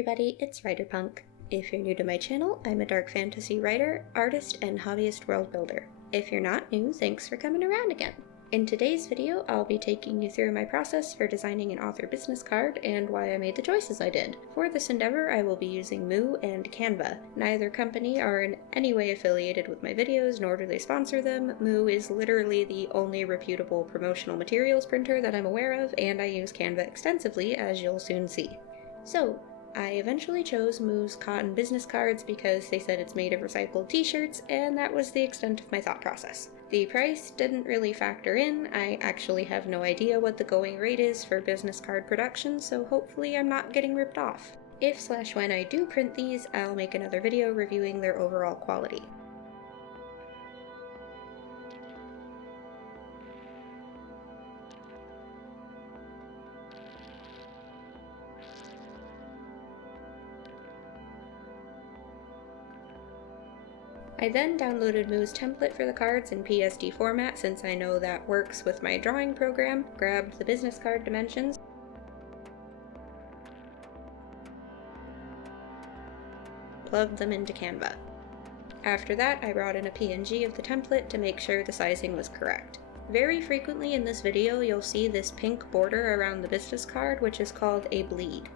everybody, it's Writerpunk. If you're new to my channel, I'm a dark fantasy writer, artist, and hobbyist world builder. If you're not new, thanks for coming around again. In today's video, I'll be taking you through my process for designing an author business card and why I made the choices I did. For this endeavor, I will be using Moo and Canva. Neither company are in any way affiliated with my videos, nor do they sponsor them. Moo is literally the only reputable promotional materials printer that I'm aware of, and I use Canva extensively, as you'll soon see. So, I eventually chose Moo's cotton business cards because they said it's made of recycled t-shirts, and that was the extent of my thought process. The price didn't really factor in. I actually have no idea what the going rate is for business card production, so hopefully I'm not getting ripped off. If/when I do print these, I'll make another video reviewing their overall quality. I then downloaded Moo's template for the cards in PSD format since I know that works with my drawing program, grabbed the business card dimensions, plugged them into Canva. After that, I brought in a PNG of the template to make sure the sizing was correct. Very frequently in this video, you'll see this pink border around the business card, which is called a bleed.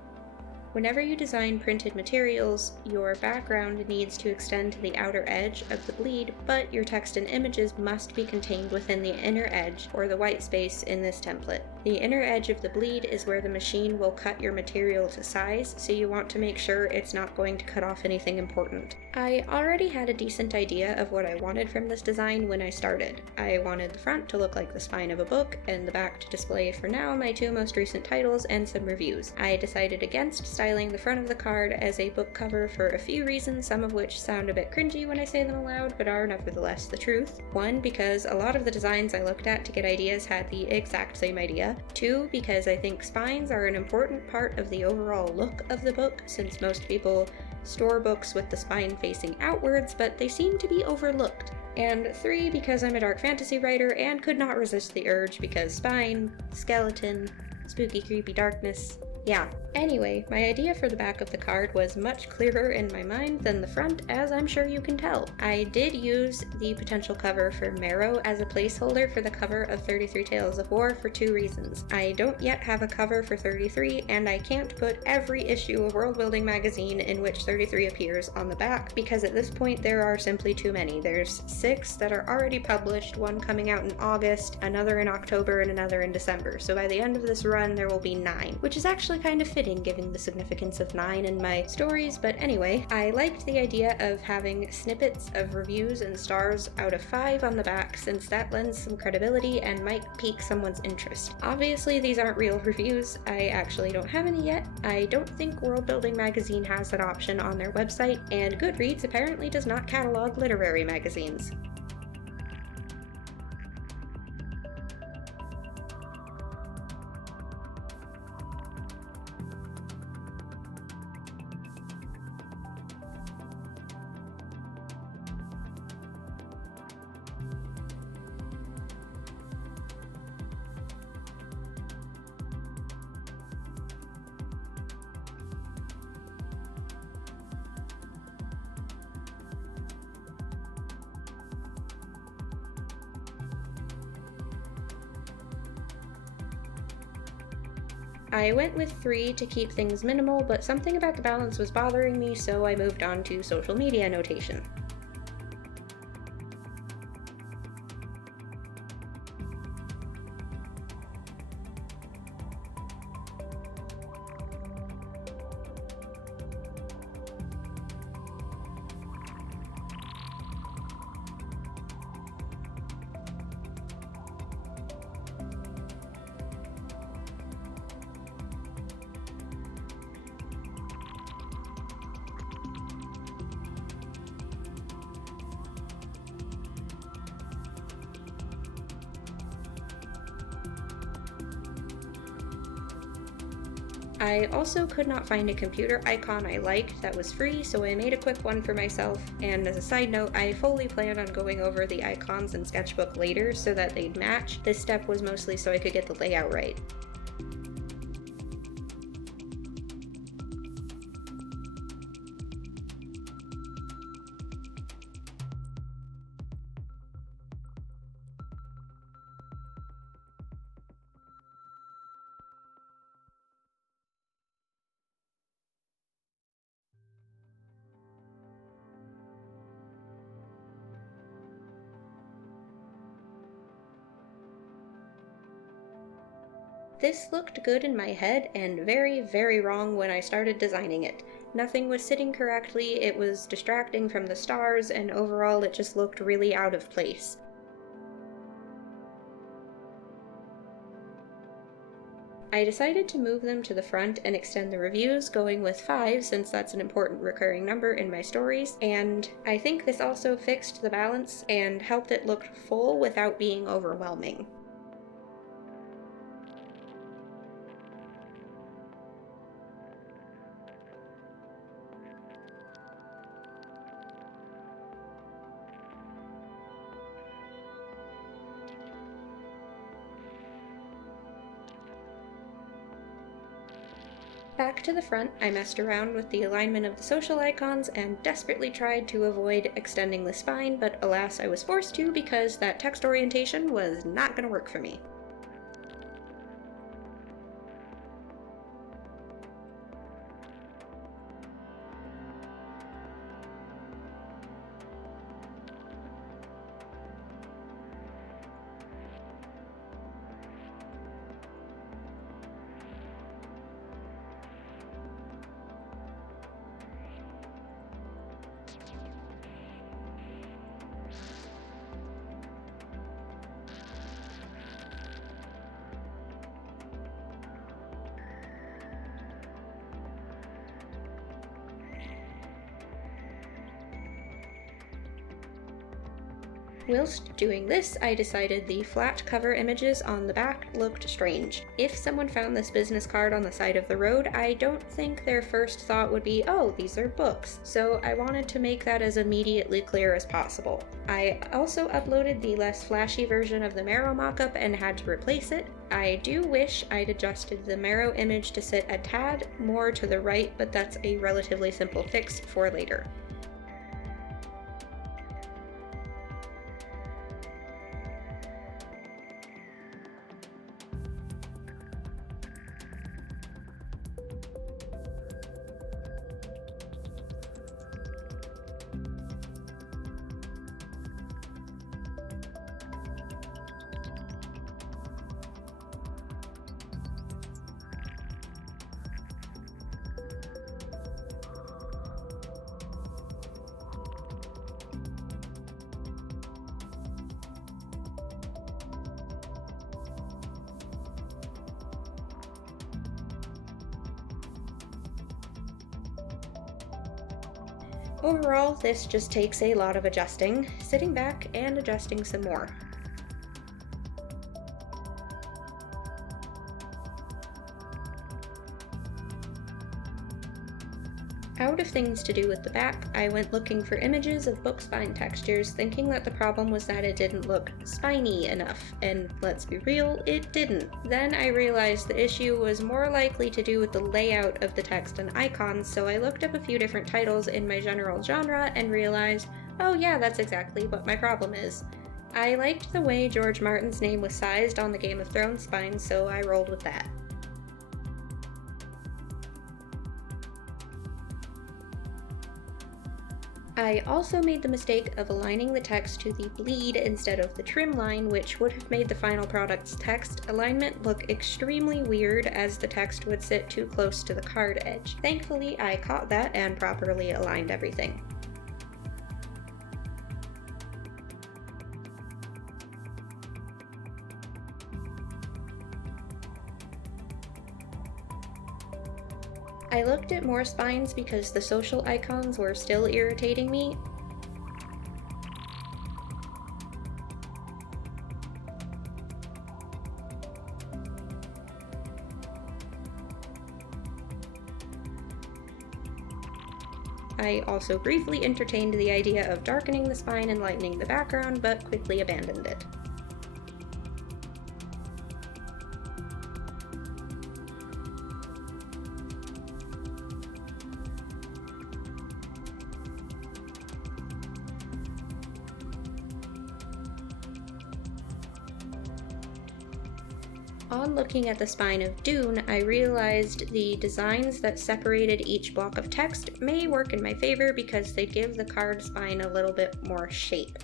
Whenever you design printed materials, your background needs to extend to the outer edge of the bleed, but your text and images must be contained within the inner edge, or the white space in this template. The inner edge of the bleed is where the machine will cut your material to size, so you want to make sure it's not going to cut off anything important. I already had a decent idea of what I wanted from this design when I started. I wanted the front to look like the spine of a book, and the back to display, for now, my two most recent titles and some reviews. I decided against styling the front of the card as a book cover for a few reasons, some of which sound a bit cringy when I say them aloud, but are nevertheless the truth. One, because a lot of the designs I looked at to get ideas had the exact same idea. Two, because I think spines are an important part of the overall look of the book, since most people store books with the spine facing outwards, but they seem to be overlooked. And three, because I'm a dark fantasy writer and could not resist the urge because spine, skeleton, spooky creepy darkness. Yeah. Anyway, my idea for the back of the card was much clearer in my mind than the front, as I'm sure you can tell. I did use the potential cover for Marrow as a placeholder for the cover of 33 Tales of War for two reasons. I don't yet have a cover for 33, and I can't put every issue of Worldbuilding magazine in which 33 appears on the back, because at this point there are simply too many. There's 6 that are already published, one coming out in August, another in October, and another in December. So by the end of this run there will be 9, which is actually kind of fitting given the significance of 9 in my stories, but anyway, I liked the idea of having snippets of reviews and stars out of 5 on the back, since that lends some credibility and might pique someone's interest. Obviously these aren't real reviews, I actually don't have any yet. I don't think Worldbuilding magazine has that option on their website, and Goodreads apparently does not catalog literary magazines. I went with 3 to keep things minimal, but something about the balance was bothering me, so I moved on to social media notation. I also could not find a computer icon I liked that was free, so I made a quick one for myself, and as a side note, I fully planned on going over the icons in Sketchbook later so that they'd match. This step was mostly so I could get the layout right. This looked good in my head and very, very wrong when I started designing it. Nothing was sitting correctly, it was distracting from the stars, and overall it just looked really out of place. I decided to move them to the front and extend the reviews, going with 5 since that's an important recurring number in my stories, and I think this also fixed the balance and helped it look full without being overwhelming. Back to the front, I messed around with the alignment of the social icons and desperately tried to avoid extending the spine, but alas I was forced to because that text orientation was not going to work for me. Whilst doing this, I decided the flat cover images on the back looked strange. If someone found this business card on the side of the road, I don't think their first thought would be, oh, these are books. So I wanted to make that as immediately clear as possible. I also uploaded the less flashy version of the Marrow mockup and had to replace it. I do wish I'd adjusted the Marrow image to sit a tad more to the right, but that's a relatively simple fix for later. Overall, this just takes a lot of adjusting, sitting back and adjusting some more. Out of things to do with the back, I went looking for images of book spine textures, thinking that the problem was that it didn't look spiny enough, and let's be real, it didn't. Then I realized the issue was more likely to do with the layout of the text and icons, so I looked up a few different titles in my general genre and realized, oh yeah, that's exactly what my problem is. I liked the way George Martin's name was sized on the Game of Thrones spine, so I rolled with that. I also made the mistake of aligning the text to the bleed instead of the trim line, which would have made the final product's text alignment look extremely weird as the text would sit too close to the card edge. Thankfully, I caught that and properly aligned everything. I looked at more spines because the social icons were still irritating me. I also briefly entertained the idea of darkening the spine and lightening the background, but quickly abandoned it. On looking at the spine of Dune, I realized the designs that separated each block of text may work in my favor because they give the card spine a little bit more shape.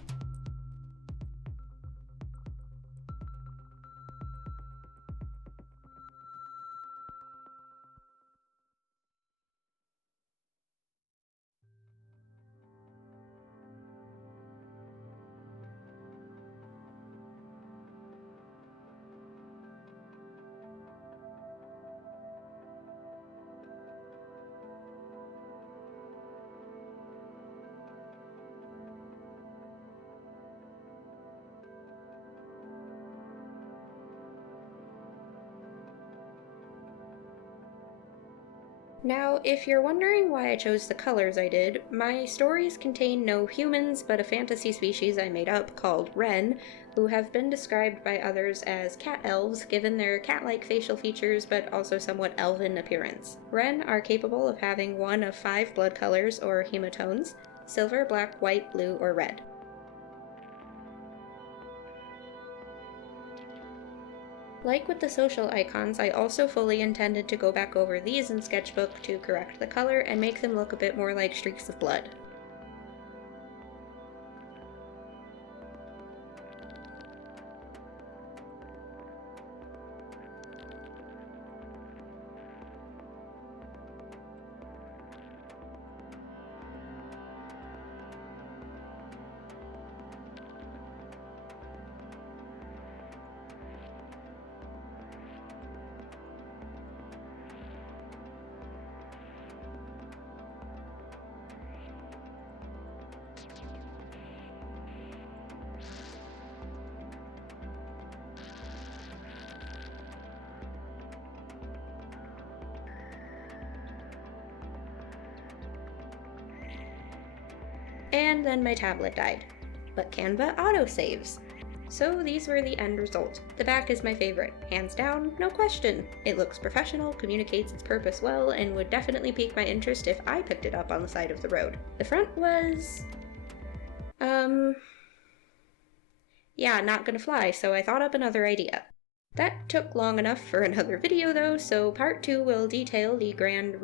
Now, if you're wondering why I chose the colors I did, my stories contain no humans but a fantasy species I made up called Wren, who have been described by others as cat elves given their cat-like facial features but also somewhat elven appearance. Wren are capable of having one of 5 blood colors or hematones: silver, black, white, blue, or red. Like with the social icons, I also fully intended to go back over these in Sketchbook to correct the color and make them look a bit more like streaks of blood. And then my tablet died. But Canva autosaves. So these were the end result. The back is my favorite, hands down, no question. It looks professional, communicates its purpose well, and would definitely pique my interest if I picked it up on the side of the road. The front was... yeah, not gonna fly, so I thought up another idea. That took long enough for another video though, so part 2 will detail the grand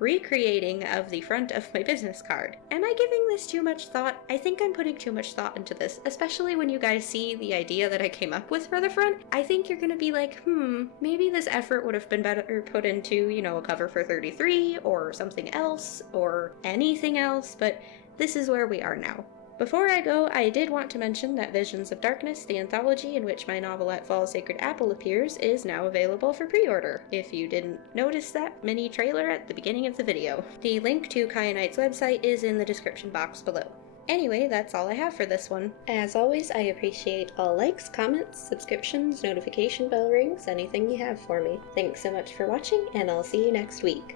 recreating of the front of my business card. Am I giving this too much thought? I think I'm putting too much thought into this, especially when you guys see the idea that I came up with for the front. I think you're gonna be like, maybe this effort would have been better put into, you know, a cover for 33 or something else or anything else, but this is where we are now. Before I go, I did want to mention that Visions of Darkness, the anthology in which my novelette Fall Sacred Apple appears, is now available for pre-order, if you didn't notice that mini trailer at the beginning of the video. The link to KYANITE's website is in the description box below. Anyway, that's all I have for this one. As always, I appreciate all likes, comments, subscriptions, notification bell rings, anything you have for me. Thanks so much for watching, and I'll see you next week.